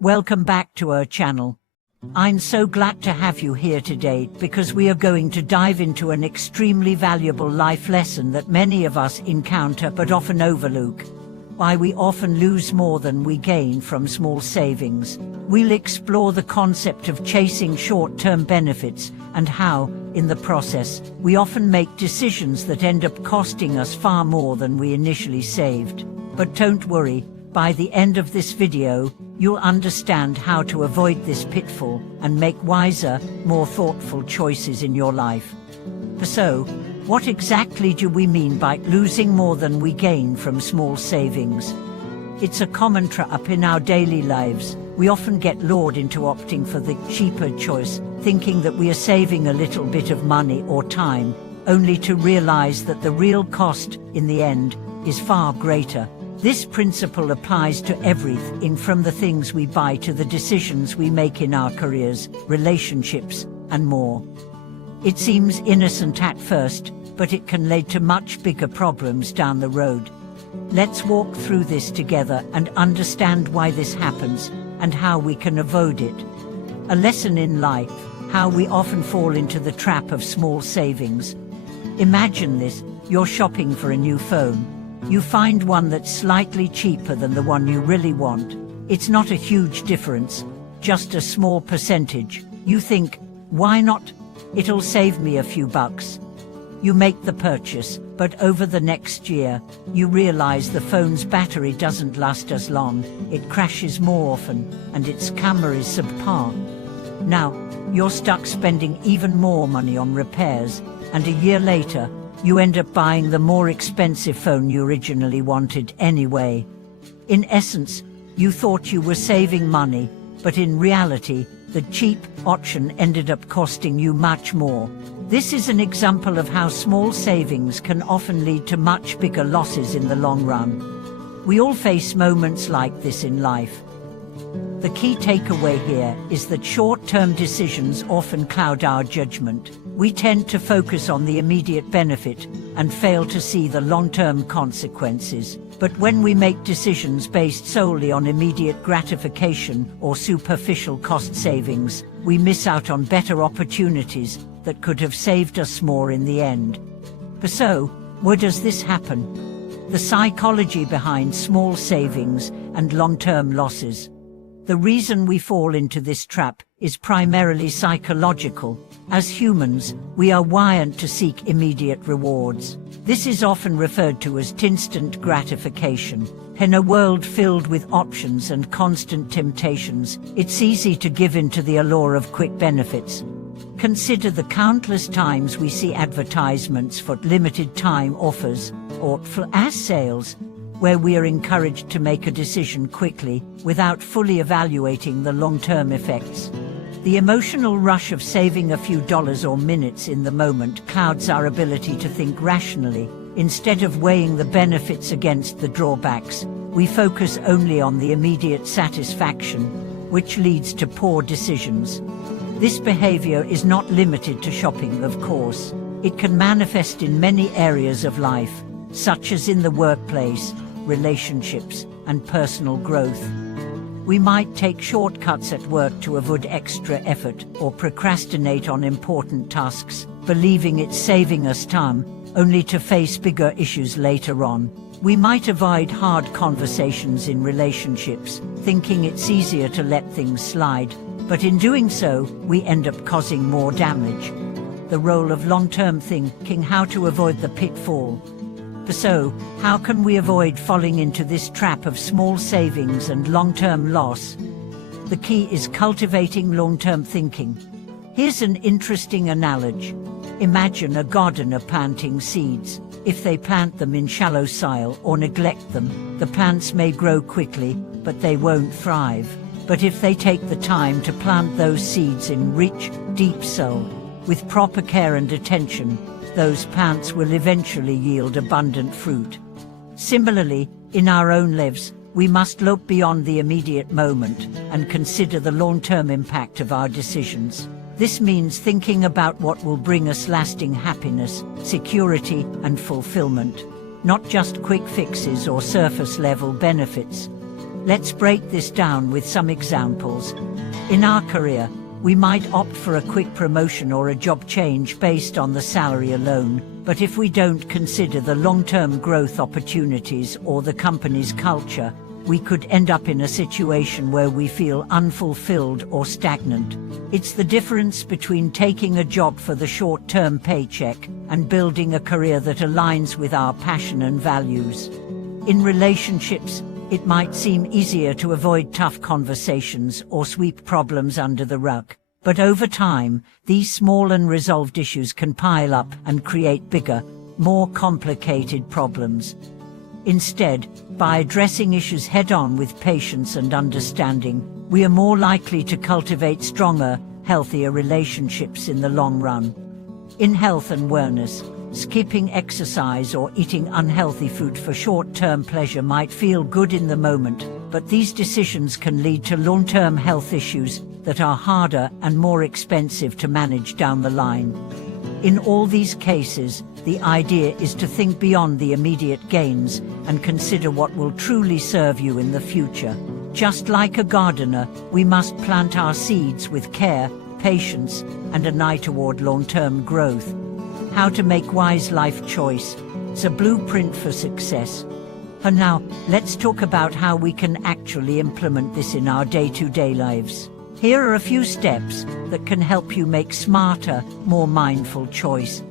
Welcome back to our channel. I'm so glad to have you here today because we are going to dive into an extremely valuable life lesson that many of us encounter but often overlook. Why we often lose more than we gain from small savings. We'll explore the concept of chasing short-term benefits and how, in the process, we often make decisions that end up costing us far more than we initially saved. But don't worry, by the end of this video, you'll understand how to avoid this pitfall and make wiser, more thoughtful choices in your life. So, what exactly do we mean by losing more than we gain from small savings? It's a common trap in our daily lives. We often get lured into opting for the cheaper choice, thinking that we are saving a little bit of money or time, only to realize that the real cost, in the end, is far greater. This principle applies to everything from the things we buy to the decisions we make in our careers, relationships, and more. It seems innocent at first, but it can lead to much bigger problems down the road. Let's walk through this together and understand why this happens and how we can avoid it. A lesson in life, how we often fall into the trap of small savings. Imagine this: you're shopping for a new phone. You find one that's slightly cheaper than the one you really want. It's not a huge difference, just a small percentage. You think, why not? It'll save me a few bucks. You make the purchase, but over the next year, you realize the phone's battery doesn't last as long, it crashes more often, and its camera is subpar. Now, you're stuck spending even more money on repairs, and a year later, you end up buying the more expensive phone you originally wanted anyway. In essence, you thought you were saving money, but in reality, the cheap option ended up costing you much more. This is an example of how small savings can often lead to much bigger losses in the long run. We all face moments like this in life. The key takeaway here is that short-term decisions often cloud our judgment. We tend to focus on the immediate benefit and fail to see the long-term consequences. But when we make decisions based solely on immediate gratification or superficial cost savings, we miss out on better opportunities that could have saved us more in the end. So, where does this happen? The psychology behind small savings and long-term losses. The reason we fall into this trap is primarily psychological. As humans, we are wired to seek immediate rewards. This is often referred to as instant gratification. In a world filled with options and constant temptations, it's easy to give in to the allure of quick benefits. Consider the countless times we see advertisements for limited time offers or flash sales, where we are encouraged to make a decision quickly without fully evaluating the long-term effects. The emotional rush of saving a few dollars or minutes in the moment clouds our ability to think rationally. Instead of weighing the benefits against the drawbacks, we focus only on the immediate satisfaction, which leads to poor decisions. This behavior is not limited to shopping, of course. It can manifest in many areas of life, such as in the workplace, relationships, and personal growth. We might take shortcuts at work to avoid extra effort or procrastinate on important tasks, believing it's saving us time, only to face bigger issues later on. We might avoid hard conversations in relationships, thinking it's easier to let things slide, but in doing so, we end up causing more damage. The role of long-term thinking, how to avoid the pitfall. So, how can we avoid falling into this trap of small savings and long-term loss? The key is cultivating long-term thinking. Here's an interesting analogy. Imagine a gardener planting seeds. If they plant them in shallow soil or neglect them, the plants may grow quickly, but they won't thrive. But if they take the time to plant those seeds in rich, deep soil, with proper care and attention, those plants will eventually yield abundant fruit. Similarly, in our own lives, we must look beyond the immediate moment and consider the long-term impact of our decisions. This means thinking about what will bring us lasting happiness, security, and fulfillment, not just quick fixes or surface-level benefits. Let's break this down with some examples. In our career, we might opt for a quick promotion or a job change based on the salary alone, but if we don't consider the long-term growth opportunities or the company's culture, we could end up in a situation where we feel unfulfilled or stagnant. It's the difference between taking a job for the short-term paycheck and building a career that aligns with our passion and values. In relationships, it might seem easier to avoid tough conversations or sweep problems under the rug. But over time, these small unresolved issues can pile up and create bigger, more complicated problems. Instead, by addressing issues head-on with patience and understanding, we are more likely to cultivate stronger, healthier relationships in the long run. In health and wellness, skipping exercise or eating unhealthy food for short-term pleasure might feel good in the moment, but these decisions can lead to long-term health issues that are harder and more expensive to manage down the line. In all these cases, the idea is to think beyond the immediate gains and consider what will truly serve you in the future. Just like a gardener, we must plant our seeds with care, patience, and an eye toward long-term growth. How to make wise life choice. It's a blueprint for success. For now, let's talk about how we can actually implement this in our day-to-day lives. Here are a few steps that can help you make smarter, more mindful choice.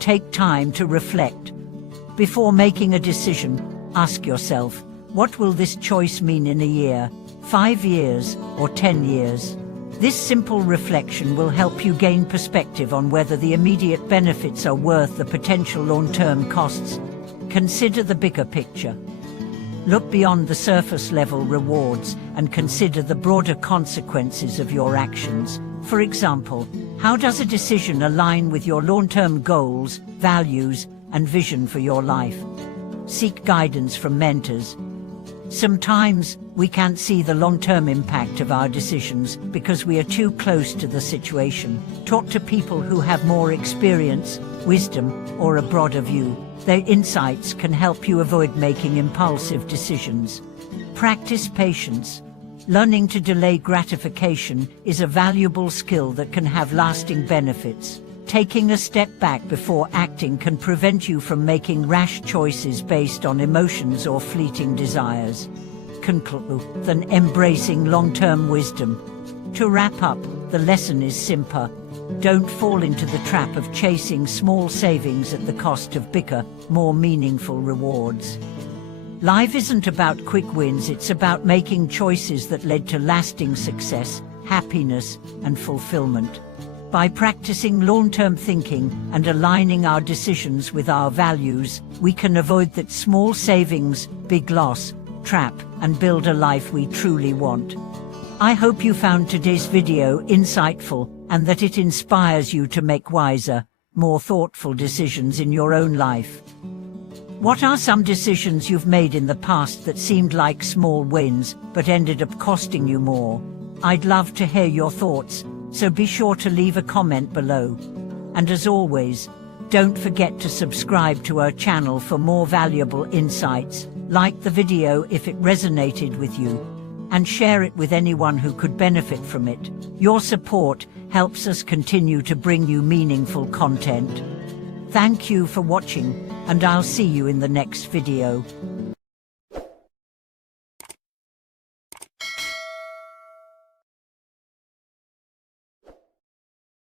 Take time to reflect. Before making a decision, ask yourself, what will this choice mean in a year, 5 years, or 10 years? This simple reflection will help you gain perspective on whether the immediate benefits are worth the potential long-term costs. Consider the bigger picture. Look beyond the surface-level rewards and consider the broader consequences of your actions. For example, how does a decision align with your long-term goals, values, and vision for your life? Seek guidance from mentors. Sometimes, we can't see the long-term impact of our decisions because we are too close to the situation. Talk to people who have more experience, wisdom, or a broader view. Their insights can help you avoid making impulsive decisions. Practice patience. Learning to delay gratification is a valuable skill that can have lasting benefits. Taking a step back before acting can prevent you from making rash choices based on emotions or fleeting desires. Conclude, then embracing long-term wisdom. To wrap up, the lesson is simple. Don't fall into the trap of chasing small savings at the cost of bigger, more meaningful rewards. Life isn't about quick wins, it's about making choices that lead to lasting success, happiness, and fulfillment. By practicing long-term thinking and aligning our decisions with our values, we can avoid that small savings, big loss trap and build a life we truly want. I hope you found today's video insightful and that it inspires you to make wiser, more thoughtful decisions in your own life. What are some decisions you've made in the past that seemed like small wins but ended up costing you more? I'd love to hear your thoughts, so be sure to leave a comment below. And as always, don't forget to subscribe to our channel for more valuable insights. Like the video if it resonated with you, and share it with anyone who could benefit from it. Your support helps us continue to bring you meaningful content. Thank you for watching, and I'll see you in the next video.